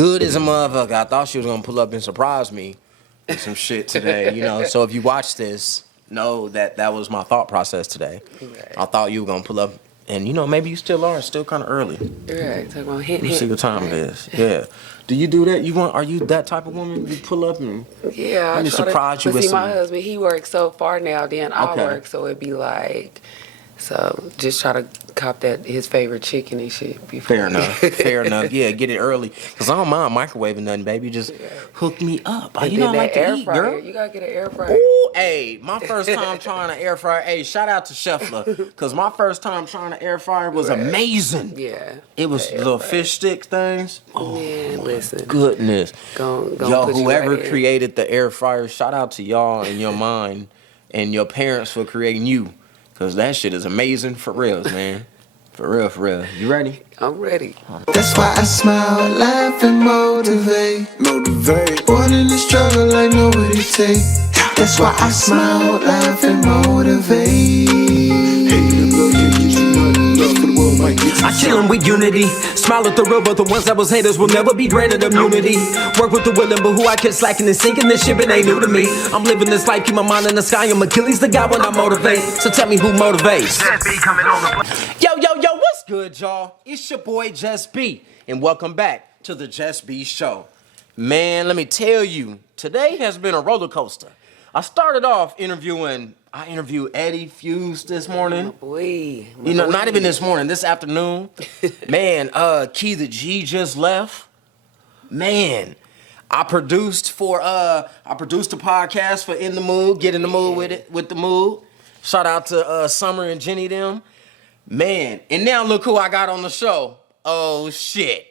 Good as a motherfucker. I thought she was gonna pull up and surprise me with some shit today, you know. So if you watch this, know that that was my thought process today. Right. I thought you were gonna pull up, and you know maybe you still are. It's still kind of early. Right. Talking about hint. You see what time it is. Yeah. Do you do that? Are you that type of woman? You pull up and Yeah. let me surprise you with some. My husband, he works so far now. Then I Okay. work, so it'd be like, so just try to cop that his favorite chicken and shit. Before. Fair enough. Fair enough. Yeah, get it early. Cause I don't mind microwaving nothing, baby. Just hook me up. And You know I then like that to air eat, fryer, girl. you gotta get an air fryer. Ooh, hey, my first time trying an air fryer. Hey, shout out to Scheffler, cause my first time trying an air fryer was amazing. Yeah. It was little fish stick things. Oh, Man, listen. goodness. Go Yo, put you whoever right in. created the air fryer, shout out to y'all and your mind and your parents for creating you. Cause that shit is amazing for real, man. For real, for real. You ready? I'm ready. That's why I smile, laugh, and motivate. Born in the struggle, I know what it takes. That's why I smile, laugh, and motivate. I chillin' with unity. Smile at the real, but the ones that was haters will never be granted immunity. Work with the willing, but who I kept slacking and sinking this ship, it ain't new to me. I'm living this life, keep my mind in the sky. I'm Achilles, the guy when I motivate. So tell me who motivates. Yo, what's good, y'all? It's your boy JusB, and welcome back to the JusB Show. Man, let me tell you, today has been a roller coaster. I started off interviewed Eddie Fuse this morning. Boy. You know, not even this morning, this afternoon. Man, Key the G just left. Man, I produced a podcast for In the Mood, Get in the Mood with the Mood. Shout out to Summer and Jenny them. Man, and now look who I got on the show. Oh shit,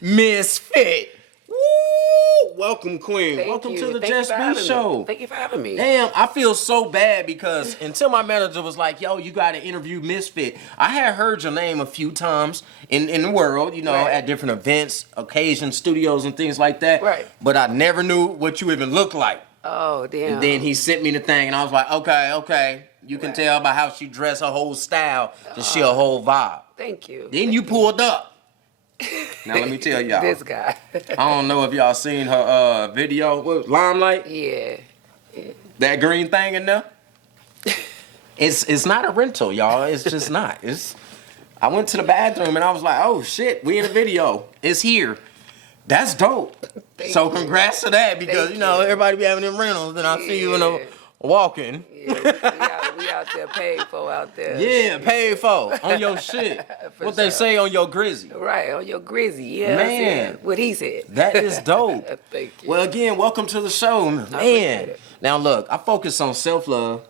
Miss Phit. Woo! Welcome, Queen. Welcome to the JusB Show. Thank you for having me. Damn, I feel so bad because until my manager was like, yo, you got to interview Miss Phit. I had heard your name a few times in the world, you know, Right. at different events, occasions, studios, and things like that. Right. But I never knew what you even looked like. Oh, damn. And then he sent me the thing, and I was like, okay. You can tell by how she dressed, her whole style, that she a whole vibe. Thank you. Then you pulled up. Now let me tell y'all. This guy. I don't know if y'all seen her video. What, Limelight? Yeah. That green thing in there? It's not a rental, y'all. It's just not. I went to the bathroom and I was like, oh shit, we in a video. It's here. That's dope. So congrats to that because you know everybody be having them rentals and I see you in a walking. Yeah, we out there paid for out there. Yeah, paid for on your shit. What they say on your grizzy. Right, on your grizzy. Yeah. Man. What he said. That is dope. Thank you. Well, again, welcome to the show, man. appreciate it. Now, look, I focus on self-love,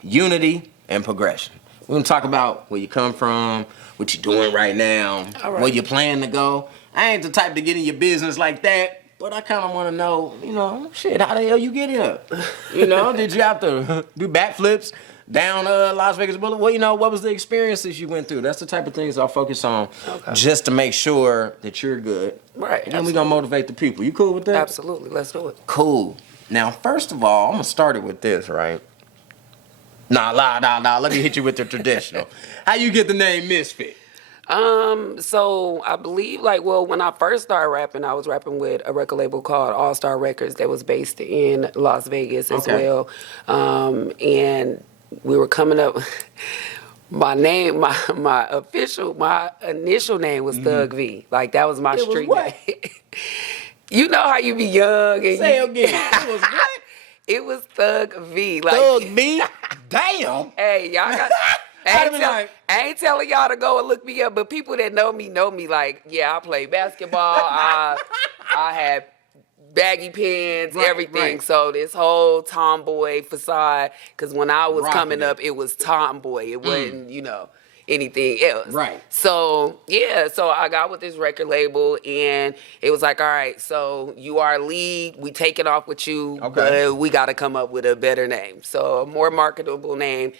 unity, and progression. We're gonna talk about where you come from, what you're doing right now, All right. where you plan to go. I ain't the type to get in your business like that, but I kind of want to know, you know, shit, how the hell you get here? You know, did you have to do backflips down Las Vegas Boulevard? Well, you know, what was the experiences you went through? That's the type of things I'll focus on just to make sure that you're good. Right. And then we're going to motivate the people. You cool with that? Absolutely. Let's do it. Cool. Now, first of all, I'm going to start it with this, right? Nah. Let me hit you with the traditional. How you get the name Misfit? So I believe when I first started rapping, I was rapping with a record label called All Star Records that was based in Las Vegas as well. And we were coming up. My name, my initial name was Thug V. Like that was my street name. You know how you be young and Say again. It was what? It was Thug V. Like Thug V? Damn. Hey, y'all got. I ain't telling y'all to go and look me up, but people that know me. Like, yeah, I played basketball. I had baggy pants, everything. Right. So this whole tomboy facade, because when I was coming up, it was tomboy. It wasn't, anything else. Right. So, yeah, so I got with this record label, and it was like, all right, so you are lead. We take it off with you, but we got to come up with a better name. So a more marketable name.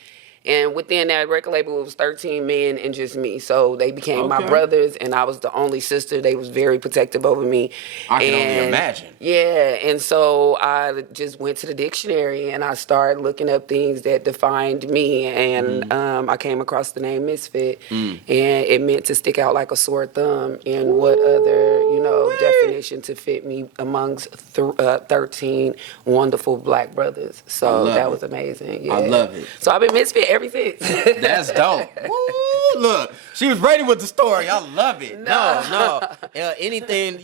And within that record label, it was 13 men and just me. So they became my brothers, and I was the only sister. They was very protective over me. I can only imagine. Yeah, and so I just went to the dictionary and I started looking up things that defined me, and I came across the name Misfit, and it meant to stick out like a sore thumb. And what other, definition to fit me amongst 13 wonderful black brothers. So that was amazing. Yeah. I love it. So I've been Misfit ever since. That's dope. Woo, look, she was ready with the story. I love it. No. Anything,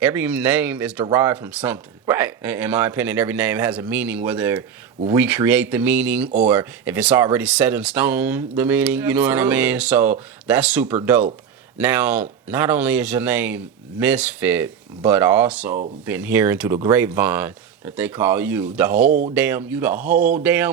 every name is derived from something. Right. In my opinion, every name has a meaning, whether we create the meaning or if it's already set in stone, the meaning, you know what I mean? So that's super dope. Now, not only is your name Misfit, but I also been hearing through the grapevine that they call you the whole damn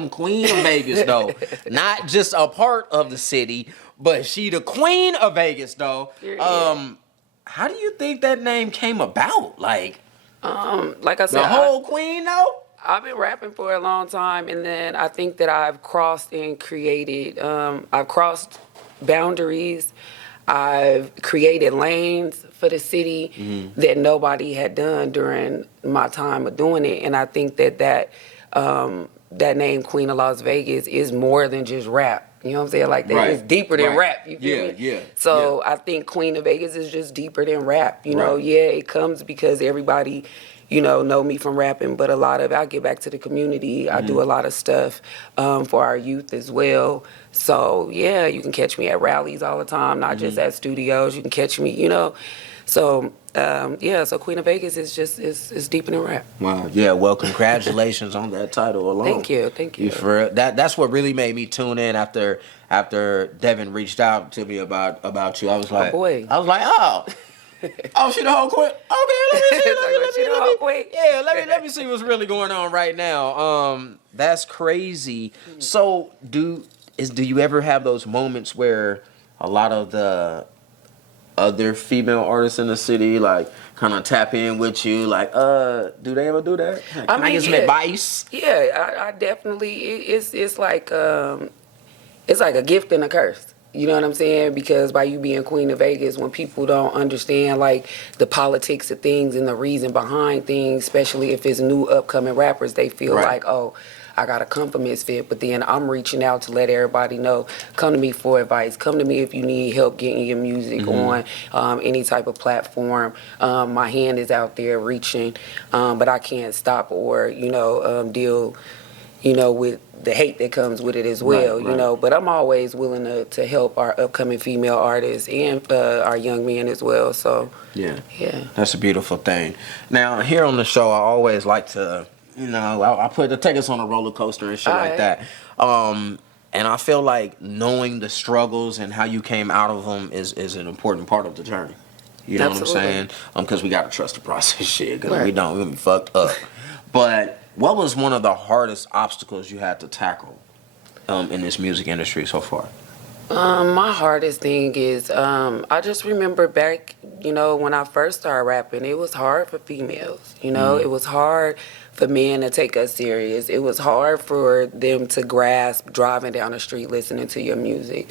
queen of Vegas, though. Not just a part of the city, but she the queen of Vegas, though. How do you think that name came about? Like I said, the whole queen, though? I've been rapping for a long time, and then I think that I've crossed and created, I've crossed boundaries. I've created lanes for the city that nobody had done during my time of doing it. And I think that name, Queen of Las Vegas, is more than just rap. You know what I'm saying? Like, that is deeper than rap. You feel me? Yeah. So I think Queen of Vegas is just deeper than rap. You know, it comes because everybody, know me from rapping, but a lot of it, I get back to the community. I do a lot of stuff for our youth as well. So, yeah, you can catch me at rallies all the time, not just at studios. You can catch me, So, so Queen of Vegas is just, is deeper than rap. Wow. Yeah, well, congratulations on that title alone. Thank you. For that's what really made me tune in after Devin reached out to me about you. I was like, oh, she the whole queen. Okay, let me see what's really going on right now. That's crazy. So, do you ever have those moments where a lot of the other female artists in the city kind of tap in with you? Like, do they ever do that? Can I get some advice? Yeah, I definitely. It's like a gift and a curse. You know what I'm saying? Because by you being Queen of Vegas, when people don't understand the politics of things and the reason behind things, especially if it's new upcoming rappers, they feel like, oh, I gotta come from Misfit. But then I'm reaching out to let everybody know, come to me for advice. Come to me if you need help getting your music on any type of platform. My hand is out there reaching, but I can't stop or deal with the hate that comes with it as well, But I'm always willing to help our upcoming female artists and our young men as well. So yeah, that's a beautiful thing. Now here on the show, I always like to, I take us on a roller coaster and shit like that. And I feel like knowing the struggles and how you came out of them is an important part of the journey. You know what I'm saying? Because we gotta trust the process, shit. Because we don't, we're gonna be fucked up. But what was one of the hardest obstacles you had to tackle in this music industry so far? My hardest thing is I just remember back, when I first started rapping, it was hard for females. It was hard for men to take us serious. It was hard for them to grasp driving down the street listening to your music.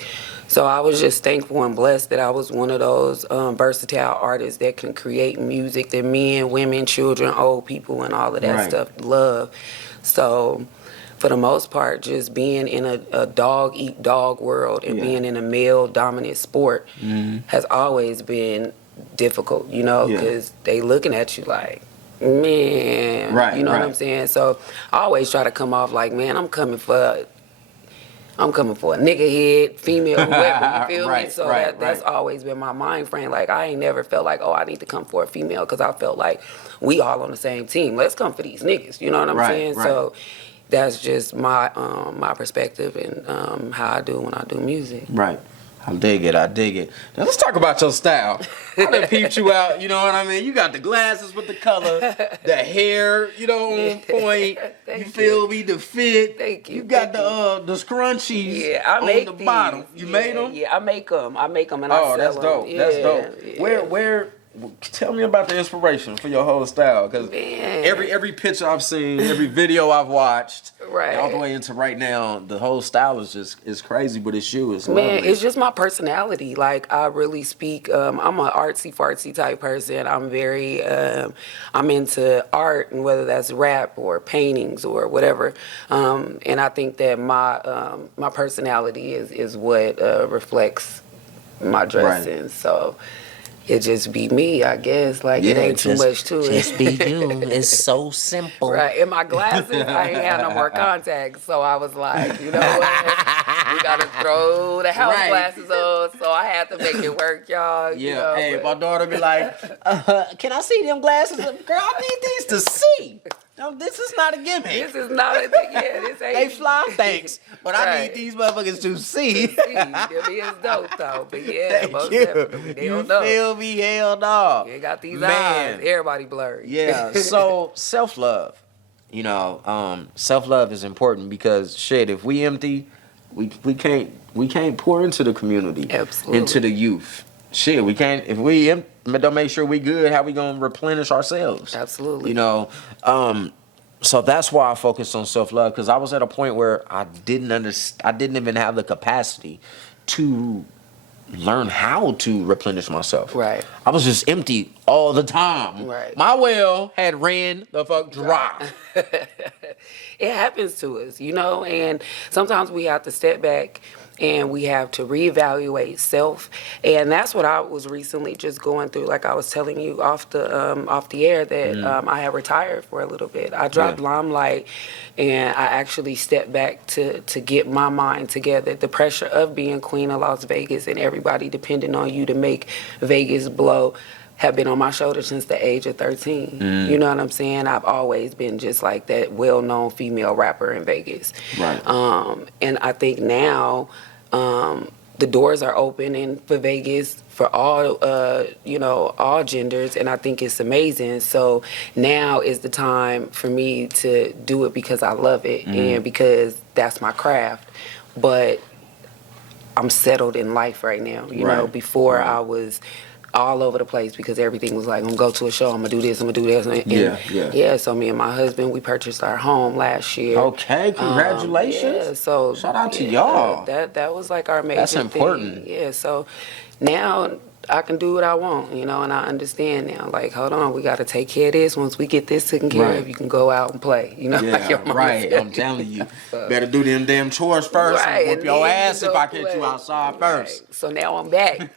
So I was just thankful and blessed that I was one of those versatile artists that can create music that men, women, children, old people, and all of that stuff love. So for the most part, just being in a dog-eat-dog world and being in a male-dominant sport has always been difficult, because they looking at you like, man, what I'm saying? So I always try to come off like, man, I'm coming for a nigga head, female, whoever, you feel me? So that's always been my mind frame. Like, I ain't never felt like, oh, I need to come for a female, because I felt like we all on the same team. Let's come for these niggas, you know what I'm saying? So that's just my perspective and how I do when I do music. Right. I dig it. Now let's talk about your style. I done peeped you out, you know what I mean? You got the glasses with the color, the hair, on point. You feel me? The fit. Thank you. You got the scrunchies on the bottom. You made them? Yeah, I make them and I sell them. That's dope. That's dope. Yeah. Tell me about the inspiration for your whole style, because every picture I've seen, every video I've watched, right, all the way into right now, the whole style is crazy. But it's you, it's lovely. It's just my personality. Like, I really speak. I'm an artsy fartsy type person. I'm very. I'm into art, and whether that's rap or paintings or whatever. And I think that my personality is what reflects my dressing. Right. So. It just be me, I guess. Like, it ain't too much to it. Just be you. It's so simple. Right. And my glasses, I ain't have no more contacts. So I was like, you know what? We got to throw the house glasses on. So I had to make it work, y'all. Yeah. You know, hey, my daughter be like, can I see them glasses? Girl, I need these to see. No, this is not a gimmick. This is not a thing. Yeah, this ain't. They fly, thanks. But I need these motherfuckers to see. It is dope, though. But yeah, most definitely. They don't know. Feel me? Hell no. You got these eyes. Everybody blurry. Yeah. So, self-love. You know, self-love is important because, shit, if we empty, we can't pour into the community. Absolutely. Into the youth. Shit, we can't, if we don't make sure we good, how we gonna replenish ourselves? Absolutely. You know, so that's why I focused on self-love, because I was at a point where I didn't even have the capacity to learn how to replenish myself. Right. I was just empty all the time. Right. My well had ran the fuck dry. It happens to us, you know, and sometimes we have to step back and we have to reevaluate self. And that's what I was recently just going through. Like I was telling you off the air that I had retired for a little bit. I dropped Limelight, and I actually stepped back to get my mind together. The pressure of being queen of Las Vegas and everybody depending on you to make Vegas blow have been on my shoulders since the age of 13. You know what I'm saying? I've always been just like that well-known female rapper in Vegas. Right. And I think now the doors are open for Vegas for all, all genders, and I think it's amazing. So now is the time for me to do it because I love it and because that's my craft. But I'm settled in life right now. You know, before I was all over the place because everything was like, I'm gonna go to a show, I'm gonna do this, I'm gonna do this. And so me and my husband, we purchased our home last year. Okay, congratulations. So shout out to y'all. That was like our major That's important. thing. Yeah, so now I can do what I want, you know, and I understand now. Like, hold on, we got to take care of this. Once we get this taken care of, you can go out and play, you know. Yeah, like your mama said. I'm telling you. Better do them damn chores first and whoop your ass if I catch you outside first. So now I'm back.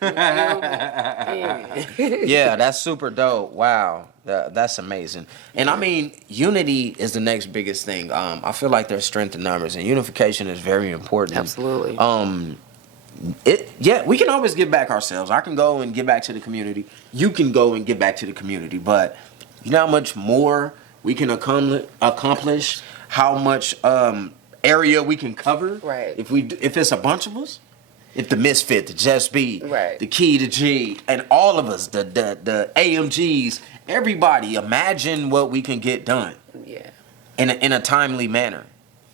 Yeah, that's super dope. Wow. That's amazing. And I mean, unity is the next biggest thing. I feel like there's strength in numbers, and unification is very important. Absolutely. We can always give back ourselves. I can go and give back to the community. You can go and give back to the community. But you know how much more we can accomplish? How much area we can cover? Right. If it's a bunch of us? If the Misfit, the JusB, right. the Key to G, and all of us, the AMGs, everybody, imagine what we can get done. Yeah. In a timely manner.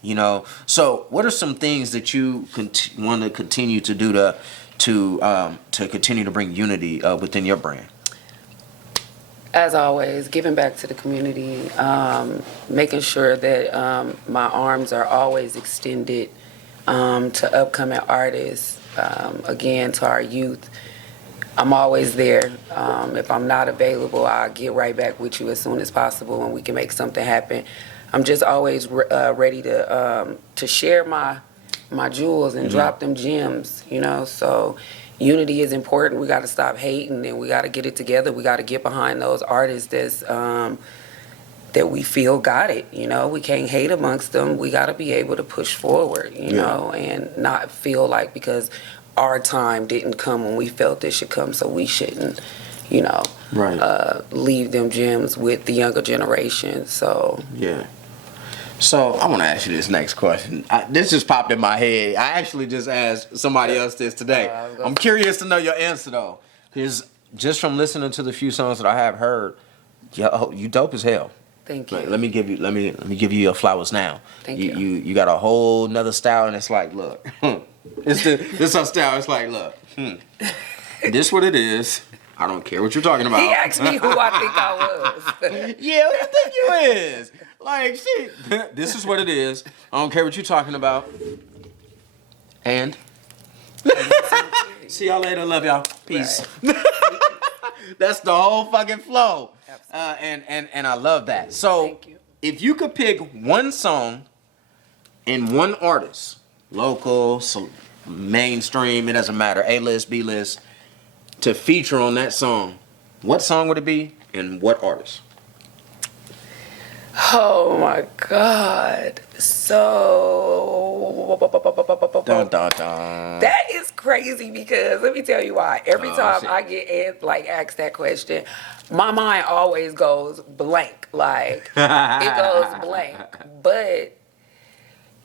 You know, so what are some things that you want to continue to do to continue to bring unity within your brand? As always, giving back to the community, making sure that my arms are always extended to upcoming artists, again, to our youth. I'm always there. If I'm not available, I'll get right back with you as soon as possible and we can make something happen. I'm just always ready to share my jewels and drop them gems, you know. So unity is important. We got to stop hating and we got to get it together. We got to get behind those artists that we feel got it, you know. We can't hate amongst them. We got to be able to push forward, you know, and not feel like because our time didn't come when we felt it should come, so we shouldn't, you know, leave them gems with the younger generation. So yeah. So I want to ask you this next question. This just popped in my head. I actually just asked somebody else this today. I'm curious to know your answer though, because just from listening to the few songs that I have heard, you dope as hell. Thank you. Like, let me give you your flowers now. Thank you. You got a whole nother style, and it's like, look, this our style. It's like, look, this what it is. I don't care what you're talking about. He asked me who I think I was. Yeah, who you think you is? Like, shit. This is what it is. I don't care what you're talking about. And? See y'all later. Love y'all. Peace. Right. That's the whole fucking flow. And I love that. So, thank you. If you could pick one song and one artist, local, mainstream, it doesn't matter, A-list, B-list, to feature on that song, what song would it be and what artist? Oh my God. So dun, dun, dun. That is crazy because let me tell you why. Every time I get asked that question, my mind always goes blank. Like it goes blank. But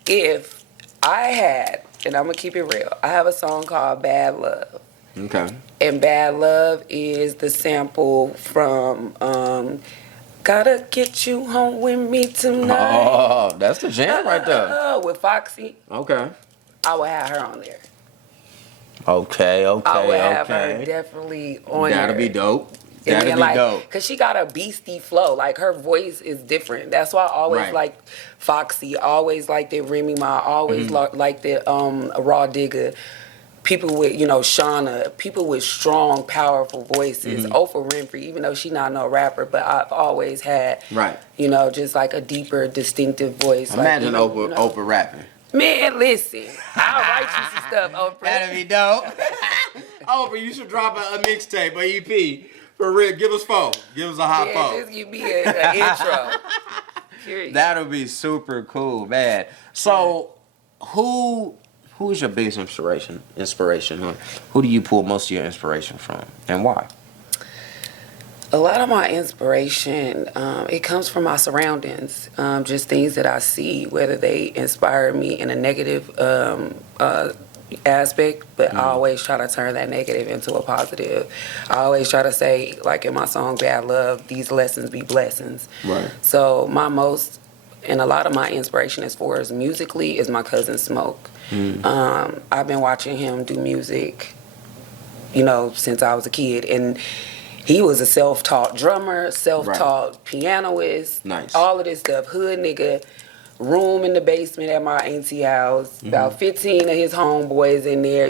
if I had, and I'm gonna keep it real, I have a song called Bad Love. Okay. And Bad Love is the sample from Gotta Get You Home With Me Tonight. Oh, that's the jam right there. With Foxy. Okay. I would have her on there. Okay. I would have her definitely on there. That'll be dope. That'll be dope. Because she got a beastie flow. Like, her voice is different. That's why I always like Foxy. Always like the Remy Ma. Always like the Raw Digger. People with, Shauna. People with strong, powerful voices. Oprah Winfrey, even though she's not no rapper, but I've always had, just like a deeper, distinctive voice. Imagine Oprah rapping. Man, listen. I'll write you some stuff, Oprah. That'd be dope. Oprah, you should drop a mixtape, a EP. For real, give us 4. Give us a hot 4. Just give me an intro. Period. That'll be super cool, man. So, who's your biggest inspiration? Who do you pull most of your inspiration from, and why? A lot of my inspiration, it comes from my surroundings, just things that I see, whether they inspire me in a negative aspect, but I always try to turn that negative into a positive. I always try to say, like in my song Bad Love, these lessons be blessings. Right. So and a lot of my inspiration as far as musically is my cousin Smoke. I've been watching him do music, since I was a kid, and he was a self-taught drummer, self-taught pianoist, all of this stuff, hood nigga. Room in the basement at my auntie house, about 15 of his homeboys in there,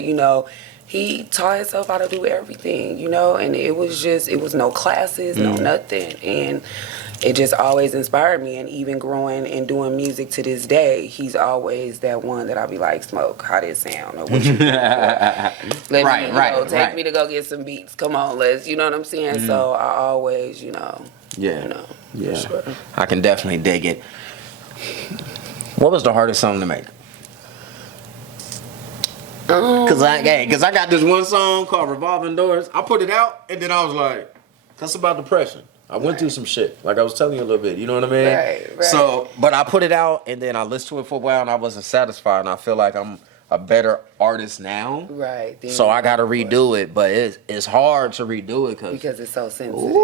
He taught himself how to do everything, and it was no classes, no nothing. And it just always inspired me. And even growing and doing music to this day, he's always that one that I'll be like, Smoke, how this sound? Or what you take me to go get some beats. Come on, let's, you know what I'm saying? So I always, Yeah. Sure. I can definitely dig it. What was the hardest song to make? Cause I got this one song called Revolving Doors. I put it out and then I was like, that's about depression. I went through some shit. Like I was telling you a little bit, you know what I mean? Right. So, but I put it out and then I listened to it for a while and I wasn't satisfied, and I feel like I'm a better artist now. Right. So I gotta redo it, but it's hard to redo it because it's so sensitive.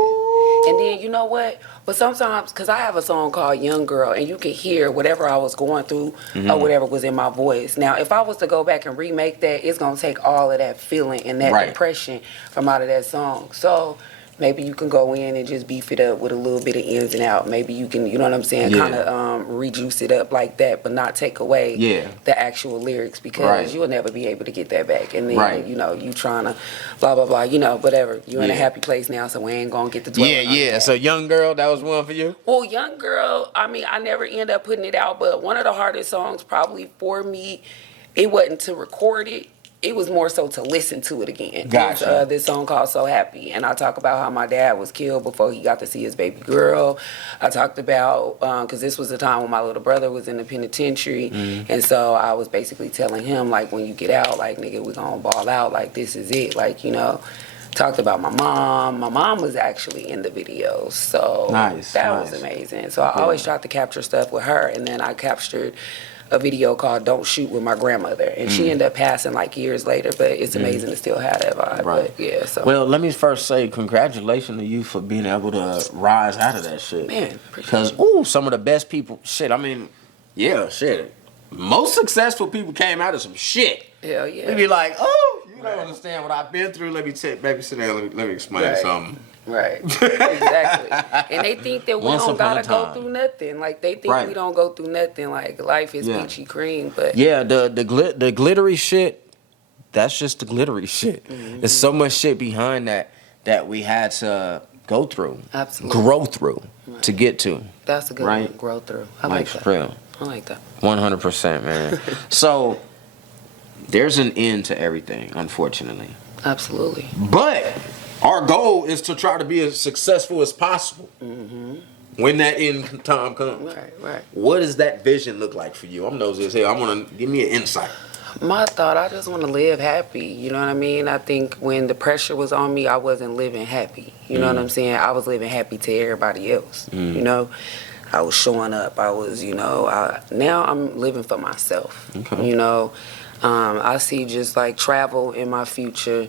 And then, you know what? But sometimes, because I have a song called Young Girl, and you can hear whatever I was going through or whatever was in my voice. Now, if I was to go back and remake that, it's going to take all of that feeling and that depression from out of that song. So maybe you can go in and just beef it up with a little bit of ins and out. Maybe you can, you know what I'm saying, kind of rejuice it up like that, but not take away the actual lyrics, because you'll never be able to get that back. And then, you trying to blah, blah, blah, whatever. You're in a happy place now, so we ain't going to get the 12. So Young Girl, that was one for you? Well, Young Girl, I mean, I never end up putting it out, but one of the hardest songs probably for me, it wasn't to record it. It was more so to listen to it again. Gotcha. This song called So Happy. And I talk about how my dad was killed before he got to see his baby girl. I talked about, because this was the time when my little brother was in the penitentiary. And so I was basically telling him, like, when you get out, like, nigga, we gonna ball out. Like, this is it. Like, talked about my mom. My mom was actually in the video. So that was amazing. So I always tried to capture stuff with her. And then I captured a video called Don't Shoot with my grandmother, and she ended up passing like years later, but it's amazing to still have that vibe. But so. Well, let me first say congratulations to you for being able to rise out of that shit. Man, because some of the best people, most successful people came out of some shit. Hell yeah. They be like, You don't understand what I've been through. Let me baby, sit down. Let me explain something. Right. Exactly. And they think that we Once don't upon a gotta go time. through nothing. Like they think we don't go through nothing. Like life is peachy cream. But yeah, the glittery shit. That's just the glittery shit. There's so much shit behind that we had to go through, grow through to get to. That's a good one. Grow through. I like that. Real. I like that. 100%, man. So there's an end to everything, unfortunately. Absolutely. But our goal is to try to be as successful as possible when that end time comes. Right. What does that vision look like for you? I'm nosy as hell. I want to give me an insight. My thought, I just want to live happy. You know what I mean? I think when the pressure was on me, I wasn't living happy. You know what I'm saying? I was living happy to everybody else. You know? I was showing up. I was, now I'm living for myself. Okay. You know? I see just like travel in my future.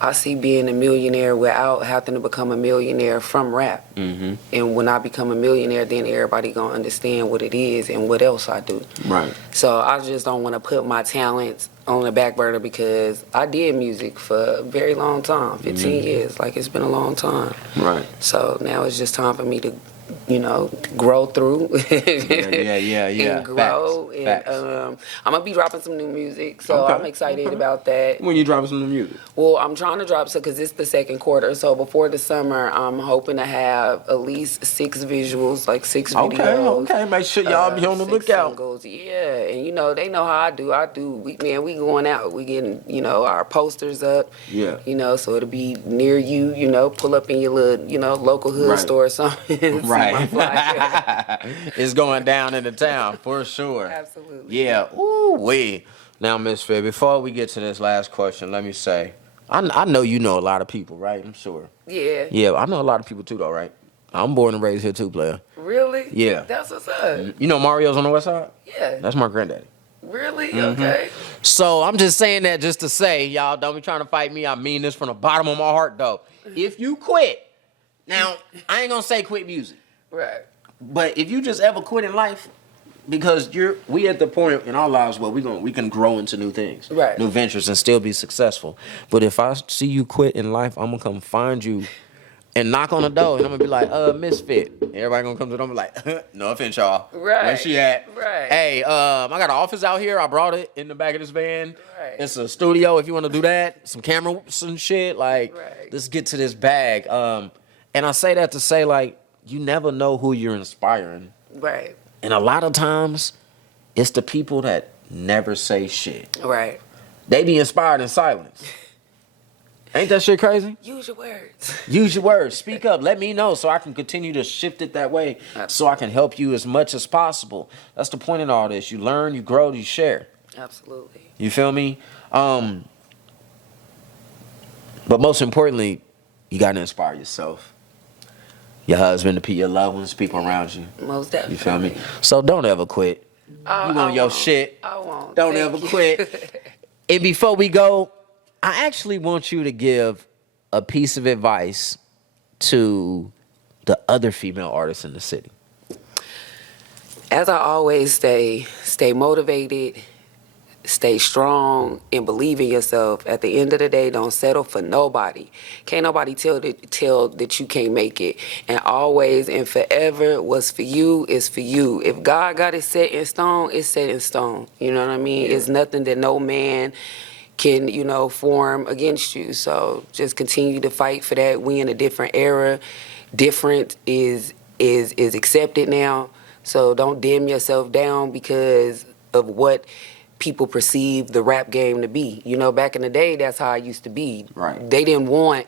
I see being a millionaire without having to become a millionaire from rap. And when I become a millionaire, then everybody gonna understand what it is and what else I do. Right. So I just don't want to put my talents on the back burner because I did music for a very long time, 15 years. Like it's been a long time. Right. So now it's just time for me to, grow through. Yeah. And grow. Facts. And I'm gonna be dropping some new music, so I'm excited about that. When you dropping some new music? Well, I'm trying to drop because it's the second quarter. So before the summer, I'm hoping to have at least 6 visuals, like 6 videos. Okay. Make sure y'all be on the 6 lookout. Singles. Yeah, and they know how I do. We going out. We getting our posters up. Yeah. So it'll be near you. Pull up in your little local hood store or something. Right. See my flyer. It's going down in the town for sure. Absolutely. Yeah. Ooh wee. Now, Miss Phit, before we get to this last question, let me say, I know you know a lot of people, right? I'm sure. Yeah. Yeah, I know a lot of people too, though, right? I'm born and raised here too, player. Really? Yeah. That's what's up. You know Mario's on the west side? Yeah. That's my granddaddy. Really? Okay. So I'm just saying that just to say, y'all don't be trying to fight me. I mean this from the bottom of my heart, though. If you quit, now, I ain't gonna say quit music. Right. But if you just ever quit in life, because we at the point in our lives where we can grow into new things, right, new ventures, and still be successful. But if I see you quit in life, I'm gonna come find you and knock on the door, and I'm gonna be like, Miss Phit. Everybody gonna come to the door and be like, no offense, y'all. Right. Where's she at? Right. Hey, I got an office out here. I brought it in the back of this van. Right. It's a studio if you want to do that. Some cameras and shit. Like, let's get to this bag. And I say that to say, like, you never know who you're inspiring. Right. And a lot of times, it's the people that never say shit. Right. They be inspired in silence. Ain't that shit crazy? Use your words. Use your words. Speak up. Let me know so I can continue to shift it that way. Absolutely. So I can help you as much as possible. That's the point in all this. You learn, you grow, you share. Absolutely. You feel me? But most importantly, you got to inspire yourself. Your husband, your loved ones, people around you. Most definitely. You feel me? So don't ever quit. You on your shit. I won't. Don't ever quit. And before we go, I actually want you to give a piece of advice to the other female artists in the city. As I always say, stay motivated, stay strong, and believe in yourself. At the end of the day, don't settle for nobody. Can't nobody tell that you can't make it. And always and forever, what's for you is for you. If God got it set in stone, it's set in stone. You know what I mean? Yeah. It's nothing that no man can, form against you. So just continue to fight for that. We in a different era. Different is accepted now. So don't dim yourself down because of what people perceive the rap game to be. Back in the day, that's how it used to be. Right. They didn't want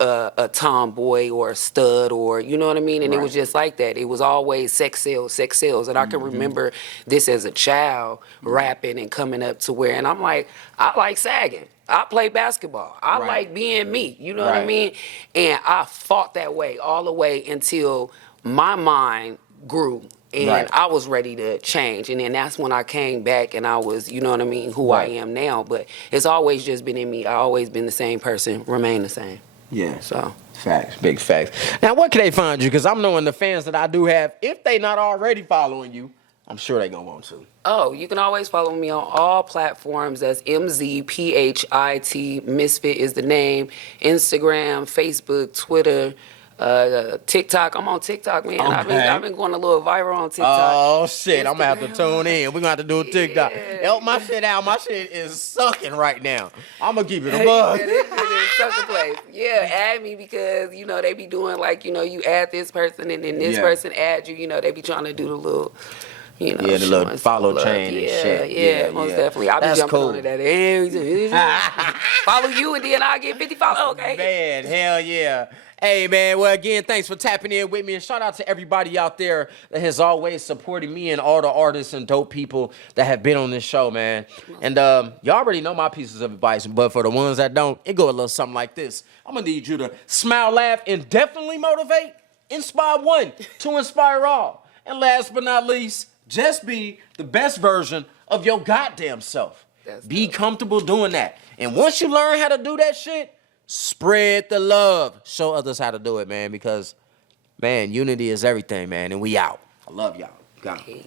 a tomboy or a stud or, you know what I mean? And It was just like that. It was always sex sales. And I can remember this as a child rapping and coming up to where, and I'm like, I like sagging. I play basketball. I like being me. You know what I mean? And I fought that way all the way until my mind grew. And I was ready to change. And then that's when I came back and I was, you know what I mean, who I am now. But it's always just been in me. I always been the same person, remain the same. Yeah. So. Facts, big facts. Now, where can they find you? Because I'm knowing the fans that I do have, if they not already following you, I'm sure they gonna want to. Oh, you can always follow me on all platforms. That's MZPHIT. Misfit is the name. Instagram, Facebook, Twitter, TikTok. I'm on TikTok, man. Okay. I've been going a little viral on TikTok. Oh shit! I'm gonna have to tune in. We're gonna have to do a TikTok. Help my shit out. My shit is sucking right now. I'm gonna keep it a bug. Yeah, this shit is such a place. Yeah, add me because they be doing like you add this person and then this person add you. They be trying to do the little. The little follow chain and shit. Yeah, most definitely. I'll be jumping on it at every follow you and then I'll get 50 followers. Okay. Man, hell yeah. Hey, man, well, again, thanks for tapping in with me. And shout out to everybody out there that has always supported me and all the artists and dope people that have been on this show, man. And you already know my pieces of advice, but for the ones that don't, it go a little something like this. I'm going to need you to smile, laugh, and definitely motivate. Inspire one to inspire all. And last but not least, just be the best version of your goddamn self. Be comfortable doing that. And once you learn how to do that shit, spread the love. Show others how to do it, man, because, man, unity is everything, man, and we out. I love y'all. Got it.